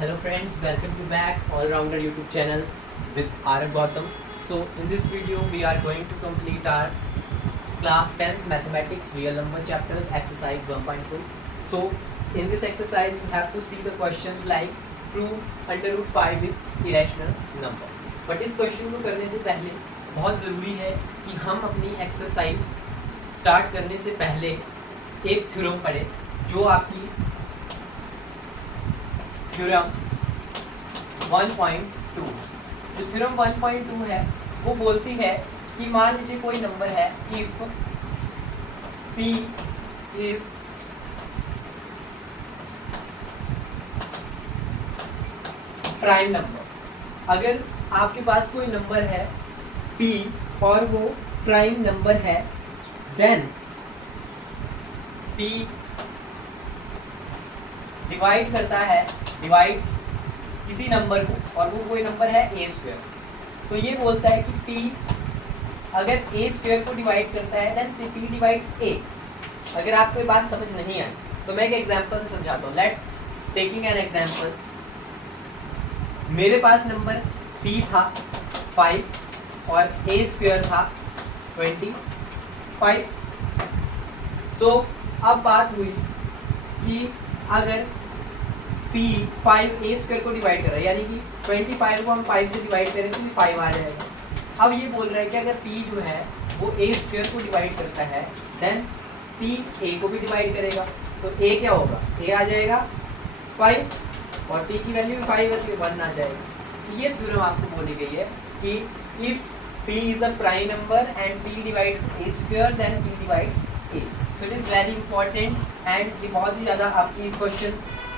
Hello friends, welcome to back all-rounder YouTube channel with Arab Gautam. So in this video we are going to complete our class 10th mathematics real number chapters exercise 1.2. So in this exercise you have to see the questions like prove under root 5 is irrational number. But इस question को करने से पहले बहुत ज़रूरी है कि हम अपनी एक्सरसाइज स्टार्ट करने से पहले एक थ्योरम पढ़े जो आपकी थ्योरम 1.2 जो थ्योरम 1.2 है वो बोलती है कि मान लीजिए कोई नंबर है if p is prime number. अगर आपके पास कोई नंबर है p और वो प्राइम नंबर है देन p डिवाइड करता है डिवाइड्स किसी नंबर को और वो कोई नंबर है ए स्क्वायर। तो ये बोलता है कि p अगर ए स्क्वायर को डिवाइड करता है देन p डिवाइड्स a। अगर आपको ये बात समझ नहीं आई तो मैं एक एग्जांपल से समझाता हूँ। Let's taking an example. मेरे पास नंबर p था 5 और a स्क्वायर था 25। सो अब बात हुई कि अगर p 5 a स्क्वायर को डिवाइड कर रहा है यानी कि 25 को हम 5 से डिवाइड करें तो ये 5 आ जाएगा। अब ये बोल रहा है कि अगर p जो है वो a स्क्वायर को डिवाइड करता है देन p a को भी डिवाइड करेगा तो a क्या होगा, a आ जाएगा 5 और p की वैल्यू 5 है तो 1 आ जाएगा। ये थ्योरम आपको बोली गई है कि if p is a prime number and p divides a square then p divides a। So it is very important and ये बहुत ही ज़्यादा आपकी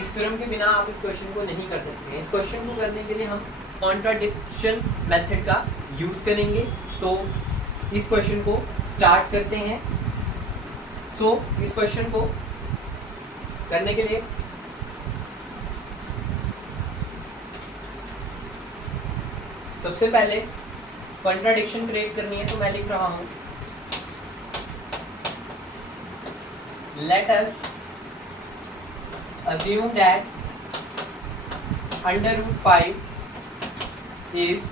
इस थ्योरम के बिना आप इस क्वेश्चन को नहीं कर सकते हैं। इस क्वेश्चन को करने के लिए हम कॉन्ट्राडिक्शन मेथड का यूज़ करेंगे। तो इस क्वेश्चन को स्टार्ट करते हैं। सो इस क्वेश्चन को करने के लिए सबसे पहले कॉन्ट्राडिक्शन क्रिएट करनी है तो मैं लिख रहा हूँ let us assume that under root 5 is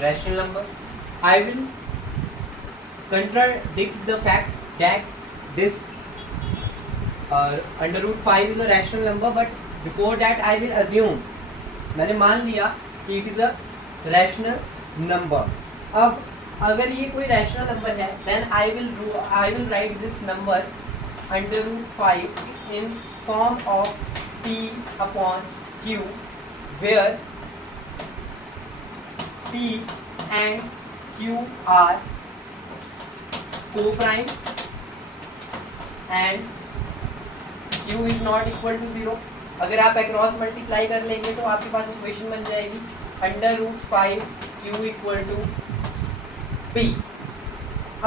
rational number. I will contradict the fact that this under root 5 is a rational number, but before that I will assume, मैंने मान लिया कि it is a rational number. अब अगर ये कोई rational number है then I will write this number under root 5 in form of p upon q where p and q are coprimes and q is not equal to 0। अगर आप across multiply कर लेंगे तो आपके पास इक्वेशन बन जाएगी under root 5 q equal to p।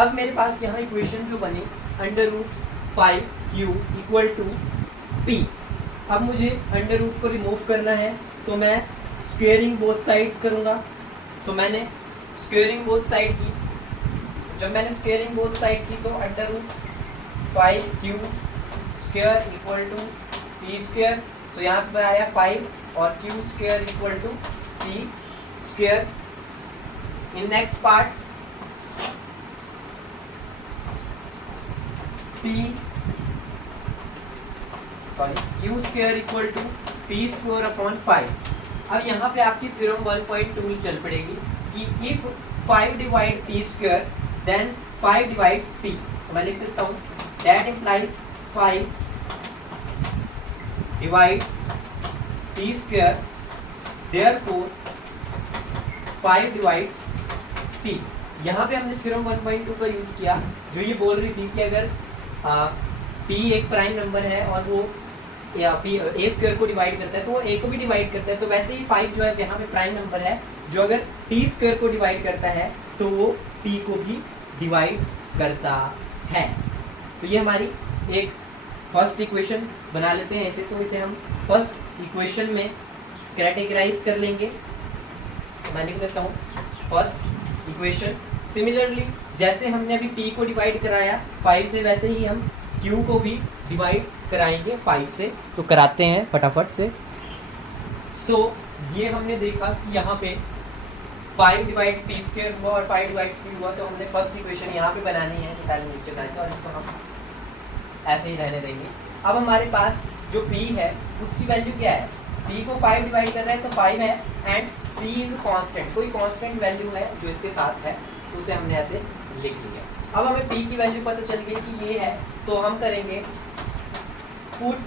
अब मेरे पास यहाँ इक्वेशन जो बनी under root 5 q equal to p। अब मुझे अंडर रूट को रिमूव करना है तो मैं स्क्वेयरिंग बोथ साइड्स करूँगा। सो मैंने स्क्वेयरिंग बोथ साइड की। जब मैंने स्क्वेयरिंग बोथ साइड की तो under root 5 q square equal to p square. So यहाँ पर आया 5 और q square equal to p square. In next part q square equal to p square upon 5। अब यहाँ पे आपकी थ्योरम 1.2 चल पड़ेगी कि if 5 divide p square then 5 divides p। तो मैं लिख देता हूँ that implies 5 divides p square therefore 5 divides p। यहाँ पे हमने थ्योरम 1.2 का यूज़ किया जो ये बोल रही थी कि अगर p एक प्राइम नंबर है और वो p a स्क्वायर को डिवाइड करता है तो वो a को भी डिवाइड करता है। तो वैसे ही 5 जो है यहाँ पे प्राइम नंबर है जो अगर p स्क्वायर को डिवाइड करता है तो वो p को भी डिवाइड करता है। तो ये हमारी एक फर्स्ट इक्वेशन बना लेते हैं ऐसे। तो इसे हम फर्स्ट इक्वेशन में कैटेगराइज कर लेंगे। मैं लिख देता हूँ फर्स्ट इक्वेशन। सिमिलरली जैसे हमने अभी p को डिवाइड कराया 5 से, वैसे ही हम q को भी डिवाइड कराएंगे 5 से। तो कराते हैं फटाफट से। ये हमने देखा कि यहाँ पे 5 डिवाइड्स पी स्क्वायर हुआ और 5 डिवाइड्स पी हुआ, तो हमने फर्स्ट इक्वेशन यहाँ पे बनानी है जो पहले नीचे बनाई थी, और इसको हम ऐसे ही रहने देंगे। अब हमारे पास जो p है उसकी वैल्यू क्या है, p को 5 डिवाइड कर रहे हैं तो 5 है, एंड c इज कांस्टेंट, कोई कांस्टेंट वैल्यू है जो इसके साथ है, उसे हमने ऐसे लिख लिया। अब हमें p की वैल्यू पता चल गई कि ये है, तो हम करेंगे पुट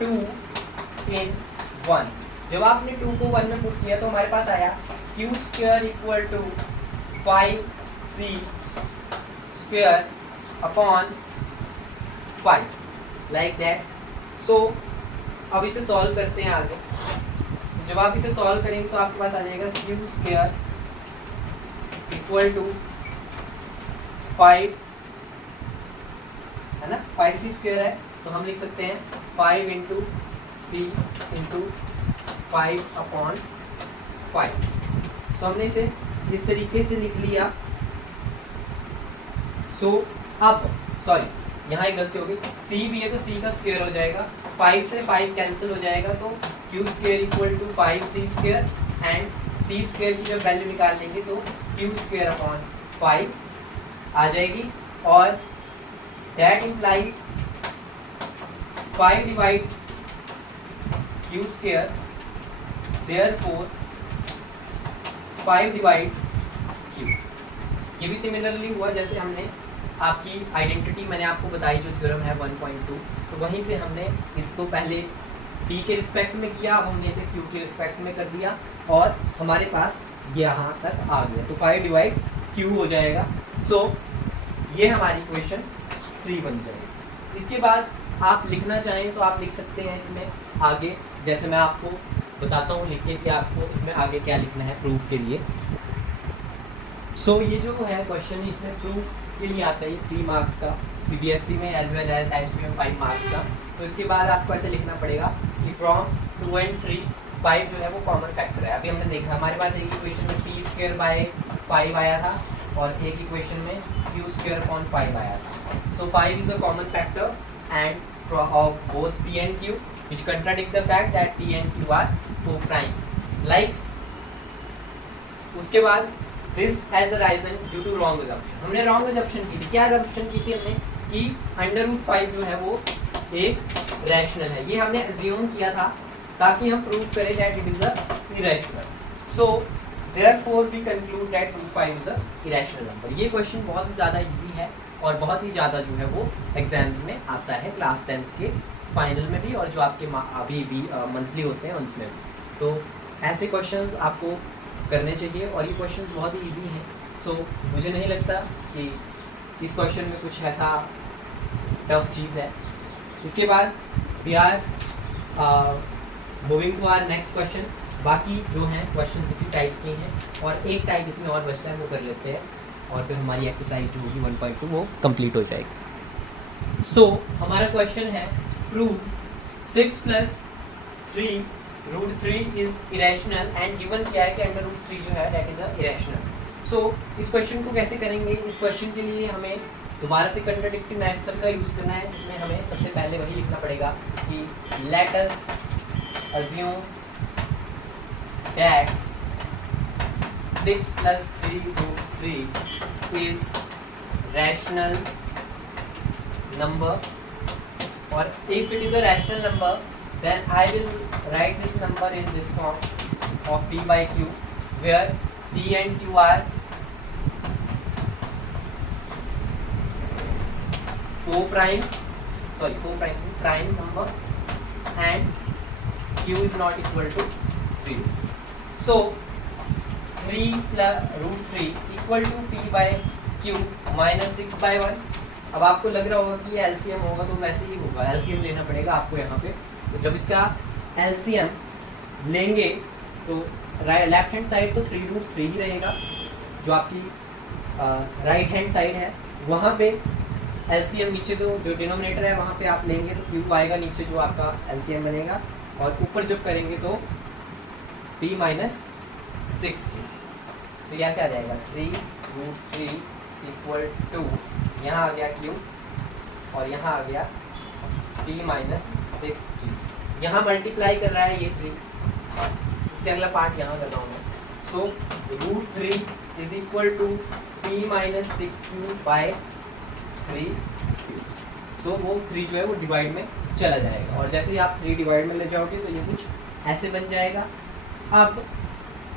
2 इन 1। जब आपने 2 को 1 में पुट किया तो हमारे पास आया q square equal to 5c square upon 5 like that. So अब इसे सॉल्व करते हैं आगे। जब आप इसे सॉल्व करेंगे तो आपके पास आ जाएगा q स्क्वायर इक्वल टू 5 है ना, 5c स्क्वायर है, तो हम लिख सकते हैं 5 इंटू c इंटू 5 अपॉन 5। सो हमने इसे इस तरीके से लिख लिया। अब सॉरी यहाँ एक गलती हो गई, c भी है तो c का स्क्वायर हो जाएगा, 5 से 5 कैंसिल हो जाएगा, तो q square equal to 5c square, and c square की जब वैल्यू निकाल लेंगे तो q स्क्वायर अपॉन 5 आ जाएगी, और that implies 5 divides q square, therefore 5 divides q। ये भी सिमिलरली हुआ जैसे हमने आपकी आइडेंटिटी मैंने आपको बताई जो थ्योरम है 1.2, तो वहीं से हमने इसको पहले p के रिस्पेक्ट में किया, अब हमने इसे q के रिस्पेक्ट में कर दिया, और हमारे पास यहाँ तक आ गया, तो 5 डिवाइड्स q हो जाएगा। ये हमारी क्वेश्चन 3 बन जाएगी। इसके बाद आप लिखना चाहें तो आप लिख सकते हैं इसमें आगे, जैसे मैं आपको बताता हूँ लिख के कि आपको इसमें आगे क्या लिखना है प्रूफ के लिए। ये जो है क्वेश्चन है इसमें प्रूफ के लिए आता है 3 मार्क्स का, CBSE में एज वेल एज HP में 5 मार्क्स का। तो इसके बाद आपको ऐसे लिखना पड़ेगा कि फ्रॉम 2 and 3 5 जो है वो कॉमन फैक्टर है। अभी हमने देखा हमारे पास एक इक्वेशन में p स्क्वायर बाय 5 आया था, और एक इक्वेशन में q स्क्वायर अपॉन 5 आया था। 5 is a common factor and of both p and q which contradict the fact that p and q are co-primes. Like उसके बाद this has arisen due to wrong assumption। हमने wrong assumption की थी, क्या assumption की थी हमने कि √5 जो है वो एक रैशनल है, ये हमने assume किया था ताकि हम प्रूव करें that it is a irrational। So therefore we conclude that √5 is a irrational number। ये क्वेश्चन बहुत ही ज़्यादा इजी है और बहुत ही ज़्यादा जो है वो एग्जाम्स में आता है, क्लास 10th के फाइनल में भी और जो आपके अभी भी मंथली होते हैं उनमें भी। तो ऐसे क्वेश्चंस आपको करने चाहिए और ये क्वेश्चंस बहुत ही इजी हैं। मुझे नहीं लगता कि इस क्वेश्चन में कुछ ऐसा टफ चीज़ है। इसके बाद we are moving to our next question. बाकी जो हैं क्वेश्चंस इसी टाइप के हैं और एक टाइप इसमें और बचता है वो कर लेते हैं और फिर हमारी एक्सरसाइज जो होगी 1.2 वो कंप्लीट हो जाएगी। हमारा क्वेश्चन है prove 6 + 3 √3 is irrational and given किया है कि √3 जो है दैट इज अ इरेशनल। इस क्वेश्चन को कैसे करेंगे? इस क्वेश्चन के लिए हमें दोबारा से कंट्राडिक्टिव मेथड का यूज़ करना है, जिसमें हमें सबसे पहले वही लिखना पड़ेगा कि let us assume that 6 + 3 √3 is rational number, or if it is a rational number then I will write this number in this form of p by q, where p and q are prime number and q is not equal to 0. 3 + √3 equal to p by q minus 6/1। अब आपको लग रहा होगा कि ये LCM होगा, तो वैसे ही होगा, LCM लेना पड़ेगा आपको यहाँ पे। तो जब इसका LCM लेंगे तो लेफ्ट हैंड साइड तो 3√3 ही रहेगा, जो आपकी राइट हैंड साइड है वहाँ पे LCM नीचे तो जो डिनोमिनेटर है वहाँ पे आप लेंगे तो q आएगा नीचे जो आपका LCM बनेगा, और ऊपर जब करेंगे तो p - 6। तो ये ऐसे आ जाएगा 3√3 इक्वल टू, यहाँ आ गया q और यहाँ आ गया p माइनस 6q। यहाँ मल्टीप्लाई कर रहा है ये 3, इसके अगला पार्ट यहाँ कर रहा हूँ मैं। So √3 is equal to p minus 6q by 3q। So वो 3 जो है वो डिवाइड में चला जाएगा, और जैसे ही आप 3 डिवाइड में ले जाओगे तो ये कुछ ऐसे बन जाएगा। अब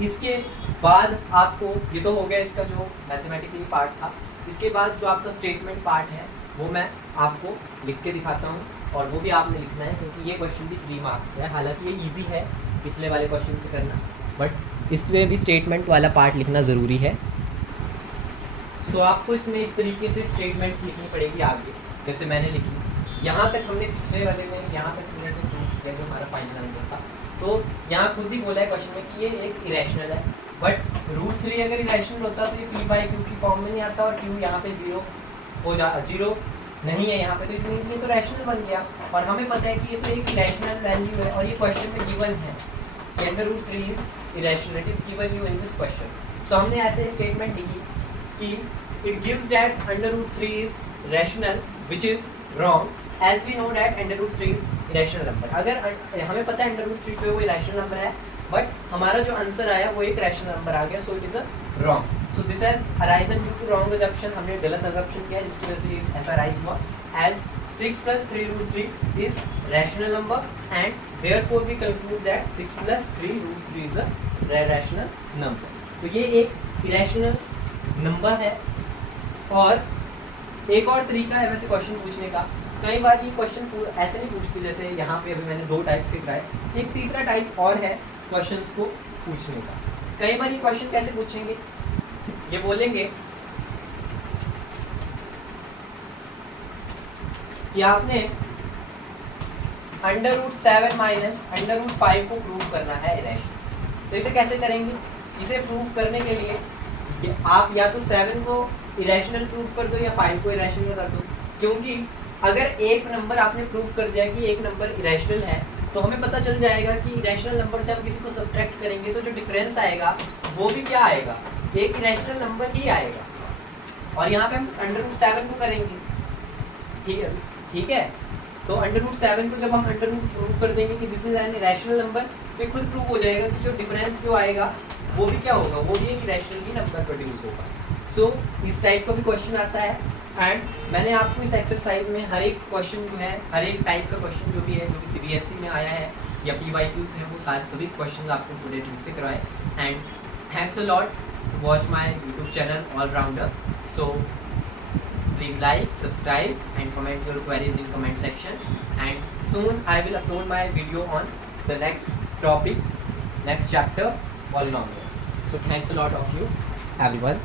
इसके बाद आपको, ये तो हो गया इसका जो मैथमेटिकली पार्ट था, इसके बाद जो आपका स्टेटमेंट पार्ट है वो मैं आपको लिख के दिखाता हूँ, और वो भी आपने लिखना है क्योंकि ये क्वेश्चन भी 3 मार्क्स है। हालांकि ये इजी है पिछले वाले क्वेश्चन से करना, बट इसमें भी स्टेटमेंट वाला पार्ट लिखना ज़रूरी है। सो आपको इसमें इस तरीके से स्टेटमेंट्स लिखनी पड़ेगी आगे, जैसे मैंने लिखी। यहाँ तक हमने पिछले वाले में यहाँ तक हमने से प्रूफ किया जो हमारा फाइनल आंसर था। तो यहाँ खुद ही बोला है क्वेश्चन में कि ये एक इरेशनल है, बट √3 अगर इरेशनल होता तो ये p/q की फॉर्म में नहीं आता, और q यहाँ पे 0 हो जा 0 नहीं है यहाँ पे, तो इट मीन्स ये तो रैशनल बन गया। और हमें पता है कि ये तो एक इरेशनल वैल्यू है, और ये क्वेश्चन में गिवन है कि √3 is irrational, it is given you in this question. So हमने ऐसे स्टेटमेंट लिखी कि it gives that √3 is rational which is wrong as we know that √3 is irrational number। अगर हमें पता है √3 जो है वो irrational number है, बट हमारा जो आंसर आया वो एक रैशनल नंबर आ गया, so it is a wrong. So this has arisen due to wrong assumption, हमने गलत अजम्पशन किया जिसकी वजह से ऐसा अराइज हुआ। As 6 + 3√3 is rational number and therefore we conclude that 6 + 3√3 is a rational number. तो ये एक इरेशनल नंबर है। और एक और तरीका है वैसे क्वेश्चन पूछने का, कई बार ये क्वेश्चन ऐसे नहीं पूछते जैसे यहाँ पे अभी मैंने 2 टाइप्स के कराए, एक तीसरा टाइप और है क्वेश्चंस को पूछने का। कई बार ये क्वेश्चन कैसे पूछेंगे, ये बोलेंगे कि आपने √7 माइनस √5 को प्रूव करना है इरेशनल। तो इसे कैसे करेंगे, इसे प्रूव करने के लिए आप या तो 7 को इरेशनल प्रूव कर दो या 5 को इरेशनल कर दो, क्योंकि अगर एक नंबर आपने प्रूव कर दिया कि एक नंबर इरेशनल है तो हमें पता चल जाएगा कि इरेशनल नंबर से हम किसी को सब्ट्रैक्ट करेंगे तो जो डिफरेंस आएगा वो भी क्या आएगा, एक इरेशनल नंबर ही आएगा। और यहाँ पे हम √7 को करेंगे, ठीक है। तो √7 को जब हम प्रूव कर देंगे कि this is an irrational number, तो खुद प्रूव हो जाएगा कि जो डिफरेंस जो आएगा वो भी क्या होगा, वो भी एक इरेशनल ही नंबर प्रोड्यूस होगा। सो इस टाइप का भी क्वेश्चन आता है। एंड मैंने आपको इस एक्सरसाइज में हर एक क्वेश्चन जो है, हर एक टाइप का क्वेश्चन जो भी है, जो कि CBSE में आया है या PYQs है, वो सारे सभी क्वेश्चन आपको पूरे ठीक से करवाए। And thanks a lot to watch my YouTube channel all rounder. So please like, subscribe and comment your queries in comment section, and soon I will upload my video on the next topic, next chapter, polynomials. So thanks a lot of you everyone.